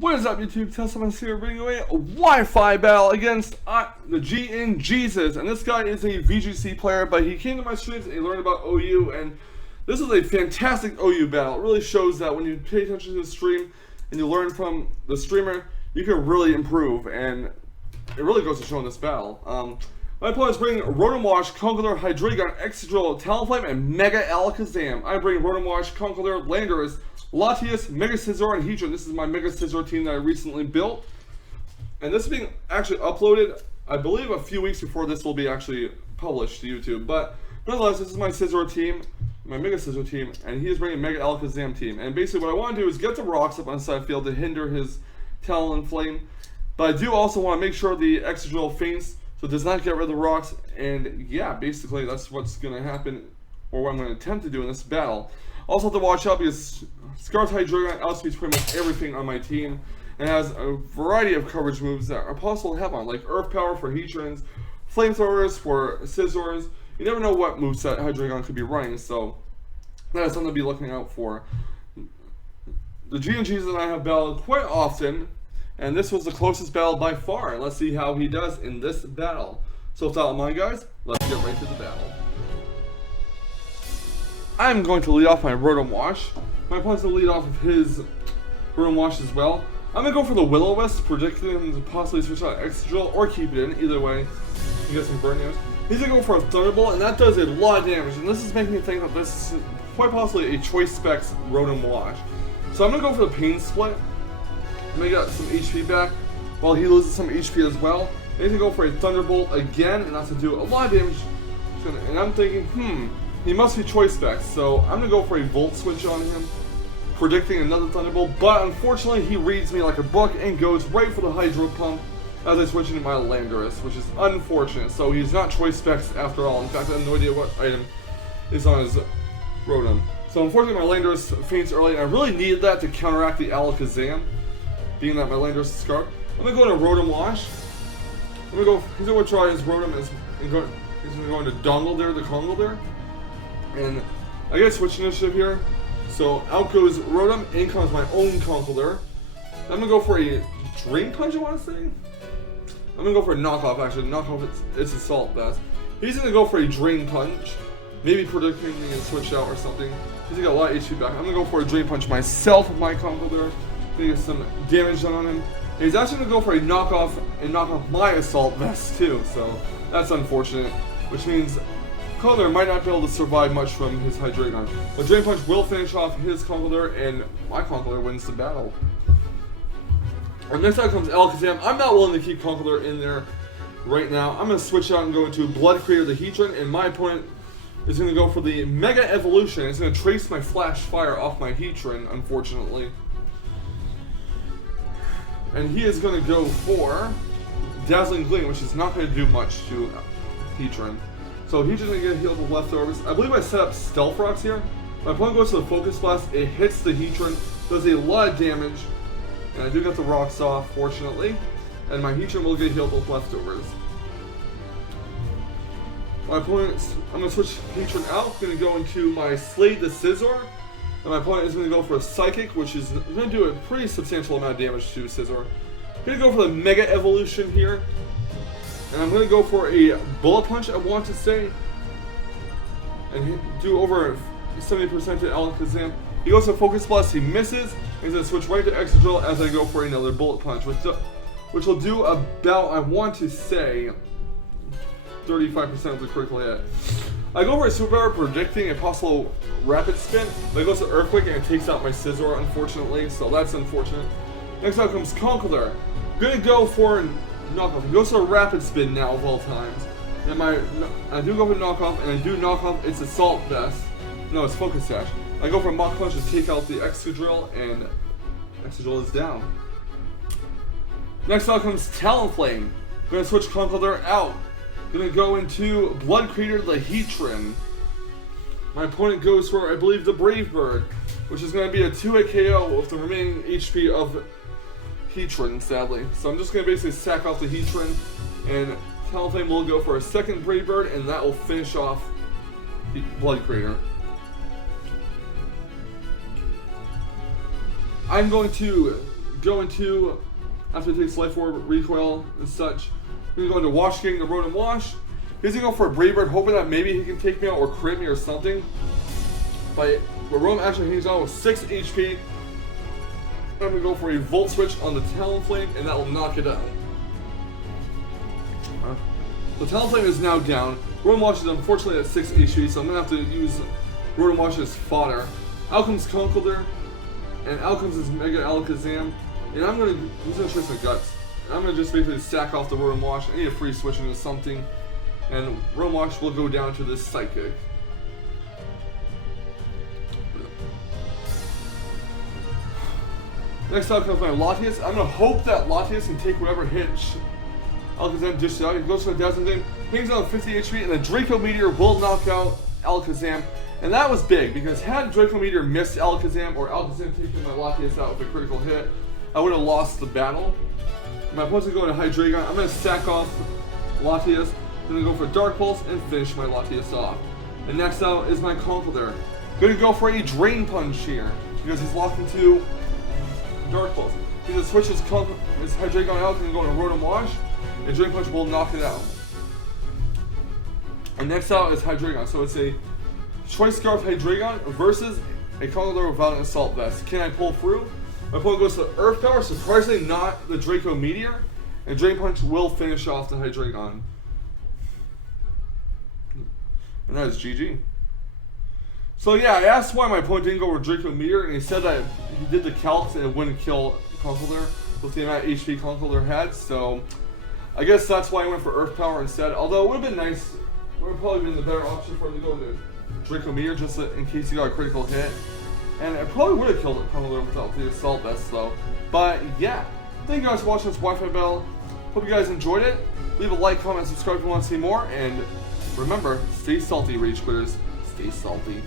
What is up, YouTube? Tesla here, bringing away a Wi-Fi battle against the GN Jesus. And this guy is a VGC player, but he came to my streams and he learned about OU. And this is a fantastic OU battle. It really shows that when you pay attention to the stream and you learn from the streamer, you can really improve. And it really goes to show in this battle. My opponents bring Rotom Wash, Conkeldurr, Hydreigon, Excadrill, Talonflame, and Mega Alakazam. I bring Rotom Wash, Conkeldurr, Landorus, Latias, Mega Scizor, and Heatran. This is my Mega Scizor team that I recently built. And this is being actually uploaded, I believe, a few weeks before this will be actually published to YouTube. But nonetheless, this is my Scizor team, my Mega Scizor team, and he is bringing Mega Alakazam team. And basically what I want to do is get the rocks up on the side field to hinder his Talonflame. But I do also want to make sure the Excadrill faints, so it does not get rid of the rocks. And yeah, basically that's what's going to happen, or what I'm going to attempt to do in this battle. Also have to watch out because Scar's Hydreigon outspeeds pretty much everything on my team and has a variety of coverage moves that are possible to have on, like Earth Power for Heatrans, Flamethrowers for Scizors. You never know what moveset Hydreigon could be running, so that is something to be looking out for. The GNGs and I have battled quite often, and this was the closest battle by far. Let's see how he does in this battle. So without mind, guys, let's get right to the battle. I'm going to lead off my Rotom Wash. My opponent's going to lead off of his Rotom Wash as well. I'm going to go for the Will-O-Wisp, predicting him to possibly switch out Excadrill or keep it in. Either way, you get some burn damage. He's going to go for a Thunderbolt, and that does a lot of damage. And this is making me think that this is quite possibly a Choice Specs Rotom Wash. So I'm going to go for the Pain Split. I'm going to get some HP back while he loses some HP as well. And he's going to go for a Thunderbolt again, and that's going to do a lot of damage. And I'm thinking, he must be Choice Specs, so I'm going to go for a Volt Switch on him, predicting another Thunderbolt, but unfortunately he reads me like a book and goes right for the Hydro Pump as I switch into my Landorus, which is unfortunate. So he's not Choice Specs after all. In fact, I have no idea what item is on his Rotom. So unfortunately my Landorus faints early, and I really needed that to counteract the Alakazam, being that my Landorus is scarred. I'm going to go into Rotom Wash. He's going to try his Rotom, he's going to go into Conkeldurr. And I get switch initiative here, so out goes Rotom, in comes my own Conkeldurr. I'm going to go for a Drain Punch, I want to say? I'm going to go for a Knockoff, actually. Knockoff, it's Assault Vest. He's going to go for a Drain Punch, maybe predicting me to switch out or something. He's going to get a lot of HP back. I'm going to go for a Drain Punch myself with my Conkeldurr to get some damage done on him. And he's actually going to go for a Knockoff and knock off my Assault Vest too, so that's unfortunate, which means Conkeldurr might not be able to survive much from his Hydreigon. But Drain Punch will finish off his Conkeldurr, and my Conkeldurr wins the battle. And next out comes Alakazam. I'm not willing to keep Conkeldurr in there right now. I'm going to switch out and go into Blood Creator the Heatran, and my opponent is going to go for the Mega Evolution. It's going to trace my Flash Fire off my Heatran, unfortunately. And he is going to go for Dazzling Gleam, which is not going to do much to Heatran. So he's just going to get healed with leftovers. I believe I set up Stealth Rocks here. My opponent goes to the Focus Blast. It hits the Heatran, does a lot of damage. And I do get the rocks off, fortunately. And my Heatran will get healed with leftovers. My opponent, I'm going to switch Heatran out. Going to go into my Slade the Scizor. And my opponent is going to go for a Psychic, which is going to do a pretty substantial amount of damage to Scizor. Going to go for the Mega Evolution here. And I'm going to go for a Bullet Punch, I want to say, and do over 70% to Alakazam. He goes to Focus Blast, he misses, and he's going to switch right to Excadrill as I go for another Bullet Punch, which will do about, I want to say, 35% of the critical hit. I go for a Super Power, predicting a possible Rapid Spin, but it goes to Earthquake and it takes out my Scizor, unfortunately, so that's unfortunate. Next out comes Conkeldurr. Going to go for Knockoff. He goes to a Rapid Spin now of all times. And I do go for Knockoff, and I do knock off its Assault Vest. No, it's Focus Sash. I go for Mach Punch to take out the Excadrill, and Excadrill is down. Next out comes Talonflame. Gonna switch Conkeldurr out. Gonna go into Blood Creator the Heatran. My opponent goes for, I believe, the Brave Bird, which is gonna be a 2-hit KO with the remaining HP of Heatran, sadly. So I'm just going to basically sack off the Heatran, and Talonflame will go for a second Brave Bird, and that will finish off the Blood Creator. I'm going to go into, after it takes life orb, recoil, and such, we're gonna go into Wash King, the Rotom Wash. He's gonna go for a Brave Bird, hoping that maybe he can take me out or crit me or something. But Rotom actually hangs on with 6 HP. I'm gonna go for a Volt Switch on the Talonflame, and that will knock it out. The Talonflame is now down. Rotom Wash is unfortunately at 6 HP, so I'm gonna have to use Rotom Wash as fodder. Out comes Conkeldurr, and out comes his Mega Alakazam, and he's gonna trace my guts. And I'm gonna just basically sack off the Rotom Wash. I need a free switch into something, and Rotom Wash will go down to this Psychic. Next up comes my Latias. I'm gonna hope that Latias can take whatever hit Alakazam dishes out. He goes for a Dazzling Gleam, hangs on 50 HP, and the Draco Meteor will knock out Alakazam. And that was big, because had Draco Meteor missed Alakazam, or Alakazam taking my Latias out with a critical hit, I would have lost the battle. My opponent's going to Hydreigon. I'm going to sack off Latias, then go for Dark Pulse, and finish my Latias off. And next out is my Conkeldurr. Going to go for a Drain Punch here, because he's locked into Dark Pulse. He just switches his Hydreigon out and go to Rotom Wash, and Drain Punch will knock it out. And next out is Hydreigon, so it's a Choice Scarf Hydreigon versus a Conkeldurr without an Assault Vest. Can I pull through? My opponent goes to Earth Power, surprisingly not the Draco Meteor, and Drain Punch will finish off the Hydreigon. And that is GG. So yeah, I asked why my opponent didn't go with Draco Meteor, and he said that he did the calcs and it wouldn't kill Conkeldurr with the amount of HP Conkeldurr had, so I guess that's why I went for Earth Power instead. Although it would have been nice, it would have probably been the better option for him to go to Draco Meteor just in case he got a critical hit. And it probably would have killed Conkeldurr without the Assault Vest though. But yeah, thank you guys for watching this Wi-Fi Battle. Hope you guys enjoyed it. Leave a like, comment, subscribe if you want to see more. And remember, stay salty, Rage Quitters. Stay salty.